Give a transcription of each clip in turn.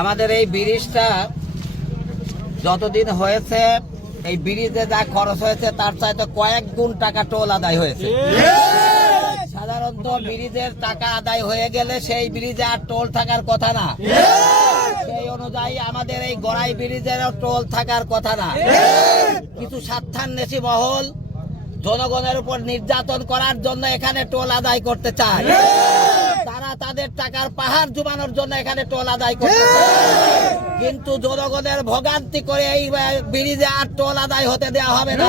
আমাদের এই ব্রিজটা যতদিন হয়েছে, এই ব্রিজে যা খরচ হয়েছে, তার চাইতে কয়েক গুণ টাকা টোল আদায় হয়েছে। সাধারণত ব্রিজের টাকা আদায় হয়ে গেলে সেই ব্রিজে আর টোল থাকার কথা না। সেই অনুযায়ী আমাদের এই গড়াই ব্রিজেরও টোল থাকার কথা না। কিছু স্বার্থান্বেষী মহল জনগণের উপর নির্যাতন করার জন্য এখানে টোল আদায় করতে চায়। তাদের টাকার পাহাড় জুমানোর জন্য এখানে টোল আদায় করতে কিন্তু জনগণের ভোগান্তি করে এই ব্রিজে আর টোল আদায় হতে দেওয়া হবে না।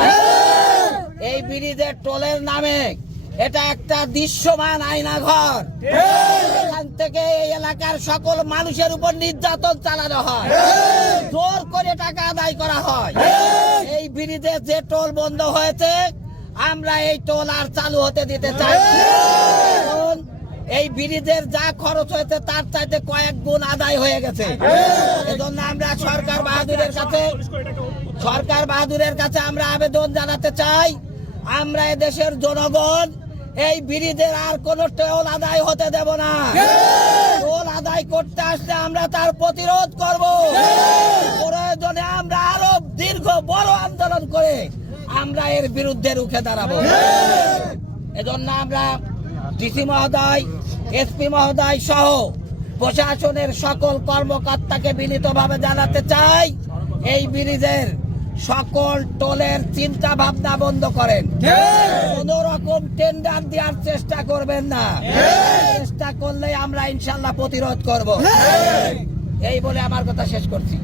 এই ব্রিজের টোলের নামে এটা একটা দৃশ্যমান আয়না ঘর এখান থেকে এই এলাকার সকল মানুষের উপর নির্যাতন চালানো হয়। জোর করে টাকা আদায় করা হয়। এই ব্রিজে যে টোল বন্ধ হয়েছে আমরা এই টোল আর চালু হতে দিতে চাই এই ব্রিজের যা খরচ হয়েছে, তার চাইতে কয়েক গুণ আদায় হয়ে গেছে। এজন্য আমরা সরকার বাহাদুরের কাছে সরকার বাহাদুরের কাছে আমরা আবেদন জানাতে চাই। আমরা দেশের জনগণ, এই ব্রিজের আর কোন টোল আদায় হতে দেব না। টোল আদায় করতে আসলে আমরা তার প্রতিরোধ করব। প্রয়োজনে আমরা আরও দীর্ঘ বড় আন্দোলন করে আমরা এর বিরুদ্ধে রুখে দাঁড়াবো। এজন্য আমরা ডিসি মহোদয় এসপি মহোদয় সহ প্রশাসনের সকল কর্মকর্তাকে বিনীতভাবে জানাতে চাই এই ব্রিজের সকল টোলের চিন্তা ভাবনা বন্ধ করেন। কোন রকম টেন্ডার দেওয়ার চেষ্টা করবেন না। চেষ্টা করলে আমরা ইনশাল্লাহ প্রতিরোধ করব। এই বলে আমার কথা শেষ করছি।